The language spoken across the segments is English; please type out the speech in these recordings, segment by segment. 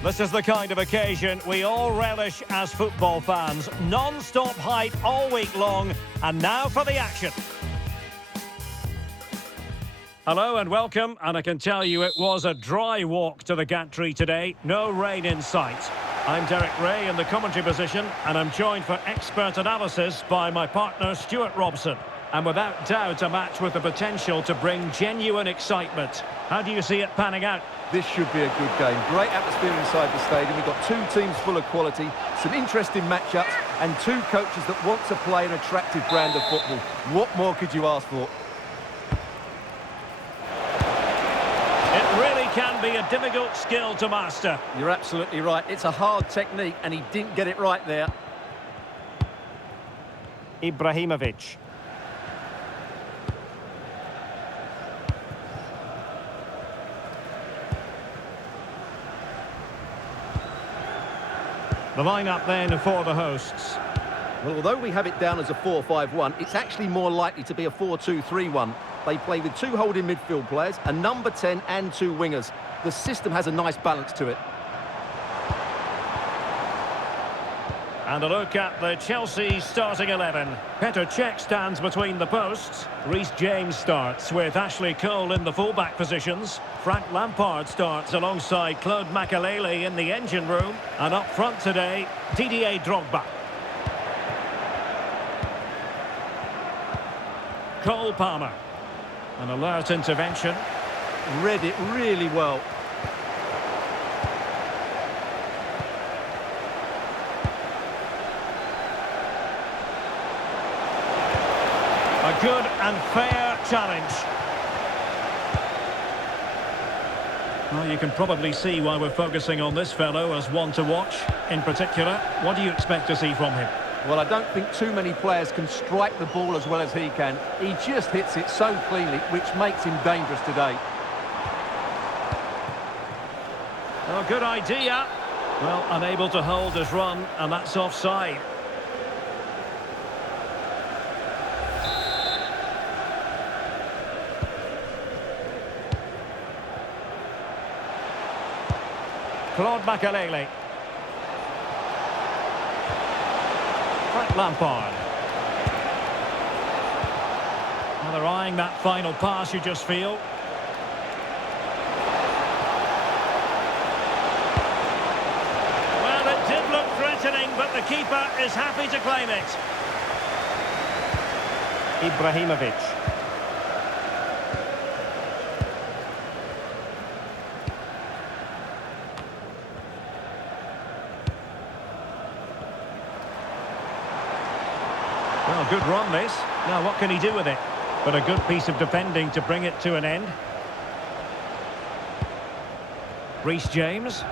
This is the kind of occasion we all relish as football fans. Non-stop hype all week long, and now for the action. Hello and welcome, and I can tell you it was a dry walk to the gantry today. No rain in sight. I'm Derek Ray in the commentary position, and I'm joined for expert analysis by my partner Stuart Robson. And without doubt, a match with the potential to bring genuine excitement. How do you see it panning out? This should be a good game. Great atmosphere inside the stadium. We've got two teams full of quality, some interesting matchups, and two coaches that want to play an attractive brand of football. What more could you ask for? It really can be a difficult skill to master. You're absolutely right. It's a hard technique, and he didn't get it right there. Ibrahimovic. The lineup then for the hosts. Well, although we have it down as a 4-5-1, it's actually more likely to be a 4-2-3-1. They play with two holding midfield players, a number 10 and two wingers. The system has a nice balance to it. And a look at the Chelsea starting 11. Petr Cech stands between the posts. Reece James starts with Ashley Cole in the fullback positions. Frank Lampard starts alongside Claude Makelele in the engine room. And up front today, Didier Drogba. Cole Palmer. An alert intervention. Read it really well. A good and fair challenge. Well, you can probably see why we're focusing on this fellow as one to watch. In particular, what do you expect to see from him? Well, I don't think too many players can strike the ball as well as he can. He just hits it so cleanly, which makes him dangerous today. Oh, good idea. Well, unable to hold his run, and that's offside. Claude Makelele. Frank Lampard. Well, they're eyeing that final pass, you just feel. Well, it did look threatening, but the keeper is happy to claim it. Ibrahimovic. Well, good run this. Now what can he do with it? But a good piece of defending to bring it to an end. Reece James.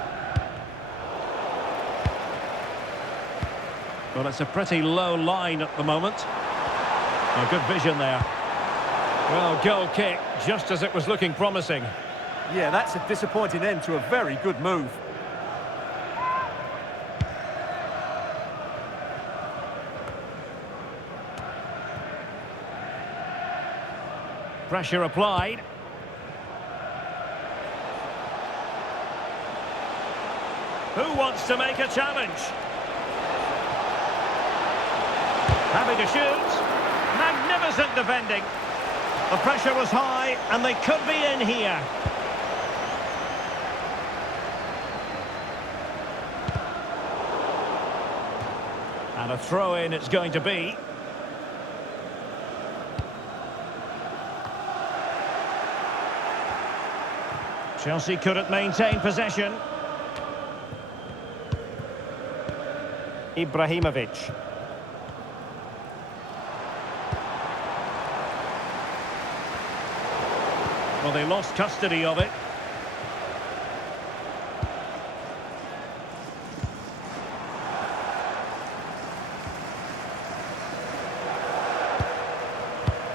Well, it's a pretty low line at the moment. Oh, good vision there. Well, goal kick, just as it was looking promising. Yeah, that's a disappointing end to a very good move. Pressure applied. Who wants to make a challenge? Happy to shoot. Magnificent defending. The pressure was high, and they could be in here. And a throw-in it's going to be. Chelsea couldn't maintain possession. Ibrahimovic. Well, they lost custody of it.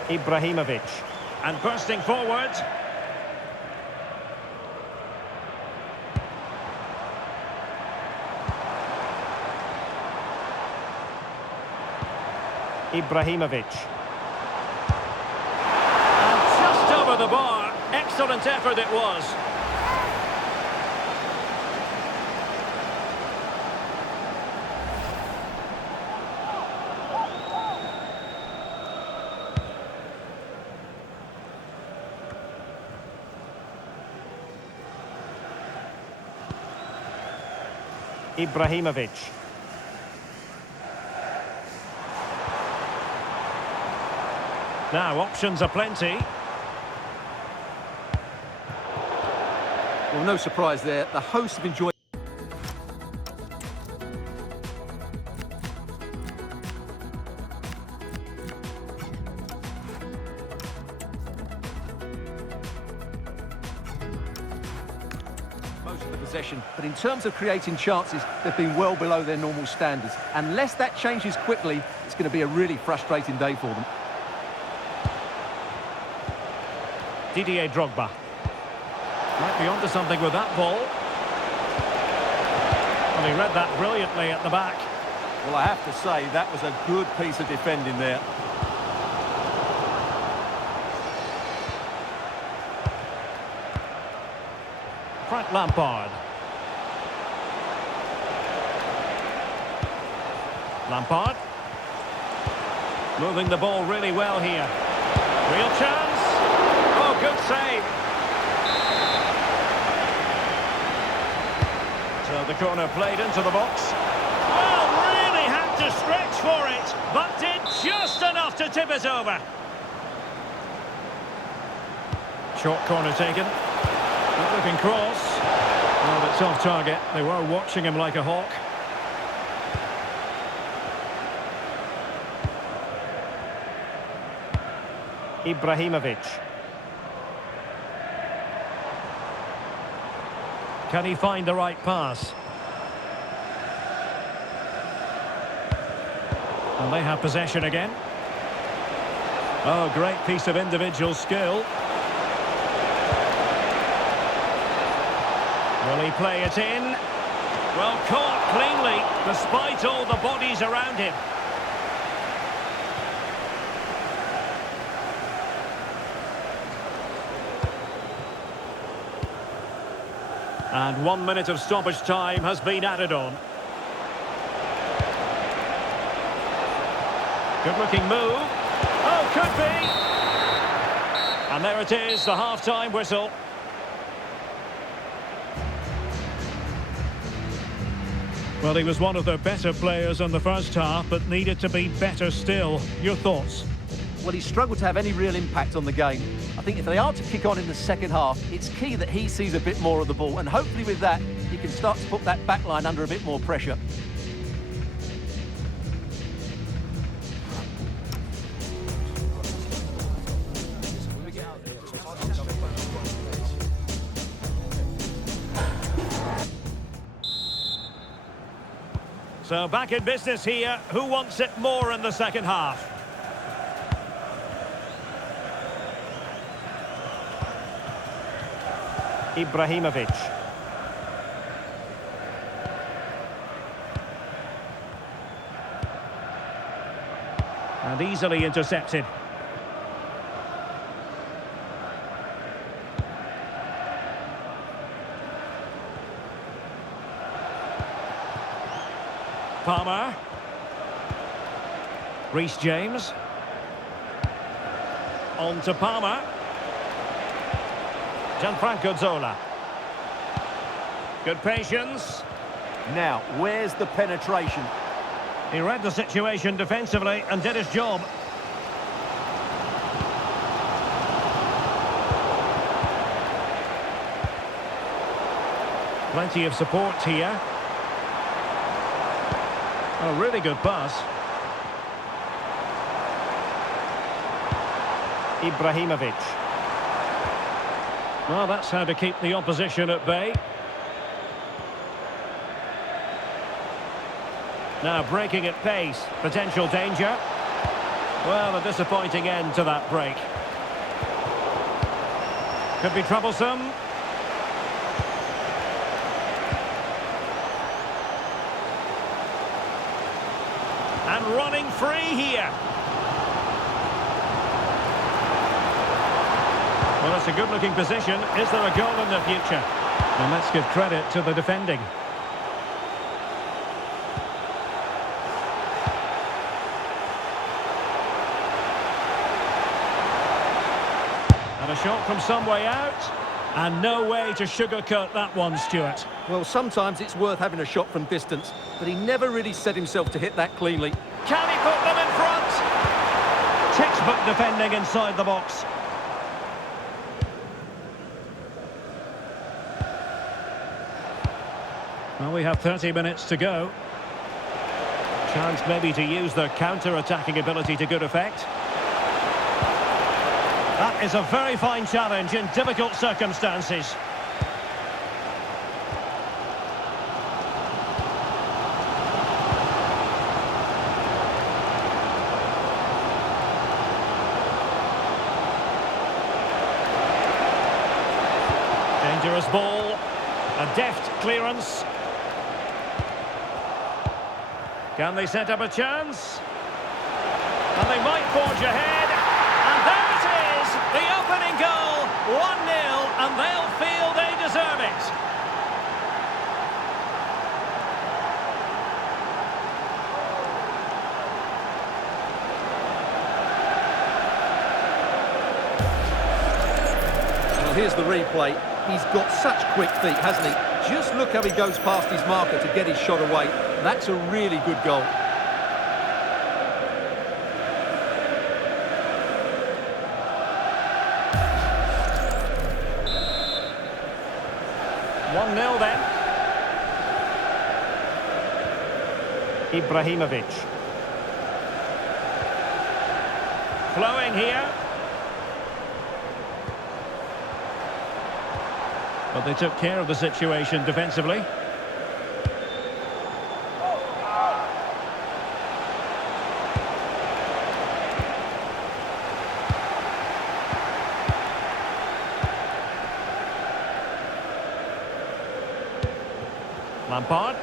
Ibrahimovic. And bursting forward. Ibrahimovic. And just over the bar. Excellent effort it was. Ibrahimovic. Now, options are plenty. Well, no surprise there. The hosts have enjoyed. Most of the possession, but in terms of creating chances, they've been well below their normal standards. Unless that changes quickly, it's going to be a really frustrating day for them. Didier Drogba. Might be onto something with that ball. Well, he read that brilliantly at the back. Well, I have to say, that was a good piece of defending there. Frank Lampard. Lampard. Moving the ball really well here. Real chance. Oh, good save. So the corner played into the box. Well, really had to stretch for it, but did just enough to tip it over. Short corner taken. Good looking cross. Well, it's off target. They were watching him like a hawk. Ibrahimovic. Can he find the right pass? And they have possession again. Oh, great piece of individual skill. Will he play it in? Well, caught cleanly, despite all the bodies around him. And 1 minute of stoppage time has been added on. Good looking move. Oh, could be. And there it is, the half-time whistle. Well, he was one of the better players in the first half, but needed to be better still. Your thoughts? Well, he struggled to have any real impact on the game. I think if they are to kick on in the second half, it's key that he sees a bit more of the ball, and hopefully with that, he can start to put that back line under a bit more pressure. So back in business here. Who wants it more in the second half? Ibrahimovic. And easily intercepted. Palmer. Reece James. On to Palmer. Gianfranco Zola. Good patience. Now, where's the penetration? He read the situation defensively and did his job. Plenty of support here. A really good pass. Ibrahimovic. Well, that's how to keep the opposition at bay. Now breaking at pace. Potential danger. Well, a disappointing end to that break. Could be troublesome. And running free here. Well, it's a good-looking position. Is there a goal in the future? And let's give credit to the defending. And a shot from some way out. And no way to sugarcoat that one, Stuart. Well, sometimes it's worth having a shot from distance, but he never really set himself to hit that cleanly. Can he put them in front? Textbook defending inside the box. Well, we have 30 minutes to go. Chance maybe to use their counter-attacking ability to good effect. That is a very fine challenge in difficult circumstances. Dangerous ball. A deft clearance. Can they set up a chance? And they might forge ahead. And there it is! The opening goal! 1-0, and they'll feel they deserve it. Well, here's the replay. He's got such quick feet, hasn't he? Just look how he goes past his marker to get his shot away. That's a really good goal. Then. Ibrahimovic. Flowing here. But they took care of the situation defensively. Lampard.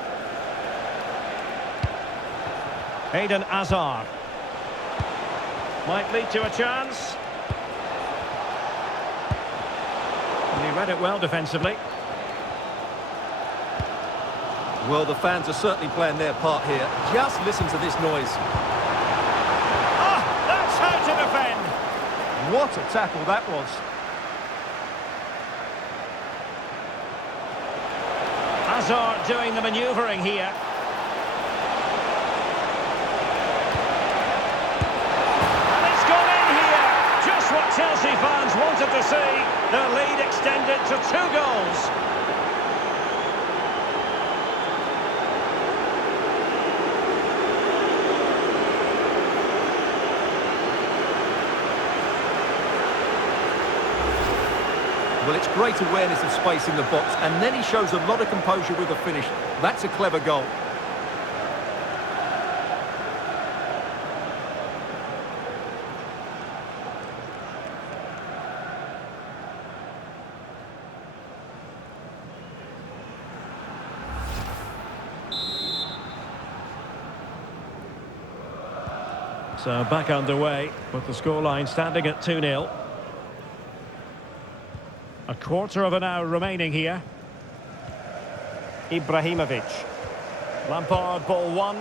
Eden Hazard. Might lead to a chance. And he read it well defensively. Well, the fans are certainly playing their part here. Just listen to this noise. Ah, that's how to defend. What a tackle that was. Hazard doing the manoeuvring here. And it's gone in here. Just what Chelsea fans wanted to see. Their lead extended to 2 goals. Well, it's great awareness of space in the box, and then he shows a lot of composure with the finish. That's a clever goal. So back underway with the scoreline standing at 2-0. A quarter of an hour remaining here. Ibrahimovic. Lampard, ball 1.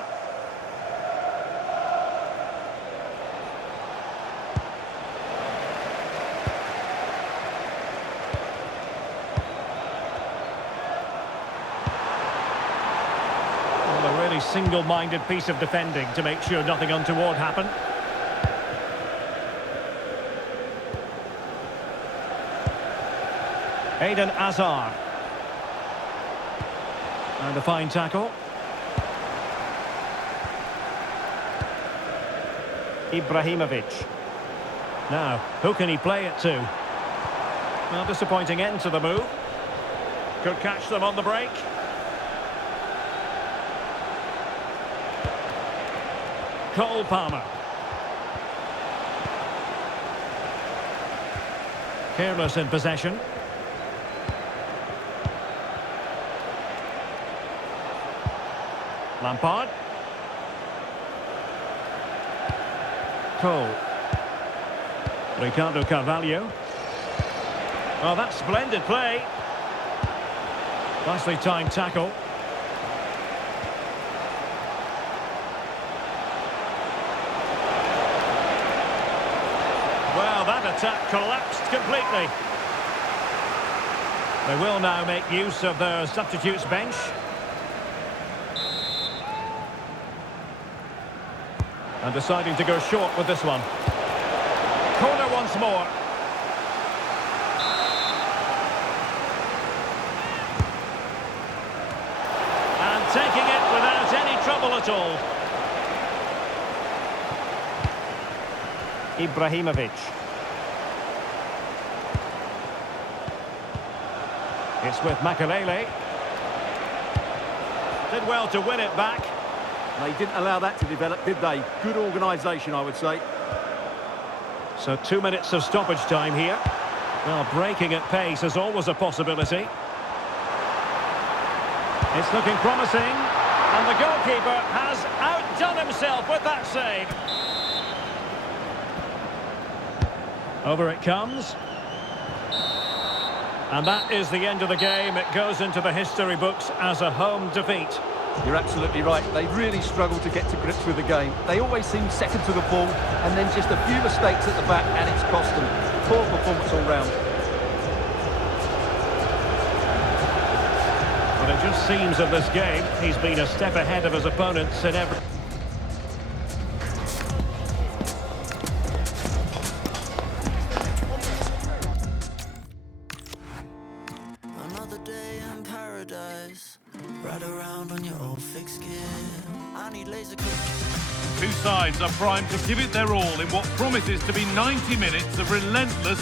Well, a really single-minded piece of defending to make sure nothing untoward happened. Eden Hazard. And a fine tackle. Ibrahimovic. Now, who can he play it to? Well, disappointing end to the move. Could catch them on the break. Cole Palmer. Careless in possession. Lampard. Cole. Ricardo Carvalho. Oh, that's splendid play. Nicely timed tackle. Well, that attack collapsed completely. They will now make use of their substitutes bench. And deciding to go short with this one. Corner once more. And taking it without any trouble at all. Ibrahimovic. It's with Makelele. Did well to win it back. They didn't allow that to develop, did they? Good organisation, I would say. So 2 minutes of stoppage time here. Well, breaking at pace is always a possibility. It's looking promising. And the goalkeeper has outdone himself with that save. Over it comes. And that is the end of the game. It goes into the history books as a home defeat. You're absolutely right. They really struggle to get to grips with the game. They always seem second to the ball, and then just a few mistakes at the back, and it's cost them. Poor performance all round. But it just seems in this game, he's been a step ahead of his opponents in every... Another day in paradise. Ride around on your old fixed skin. I need laser. Two sides are primed to give it their all in what promises to be 90 minutes of relentless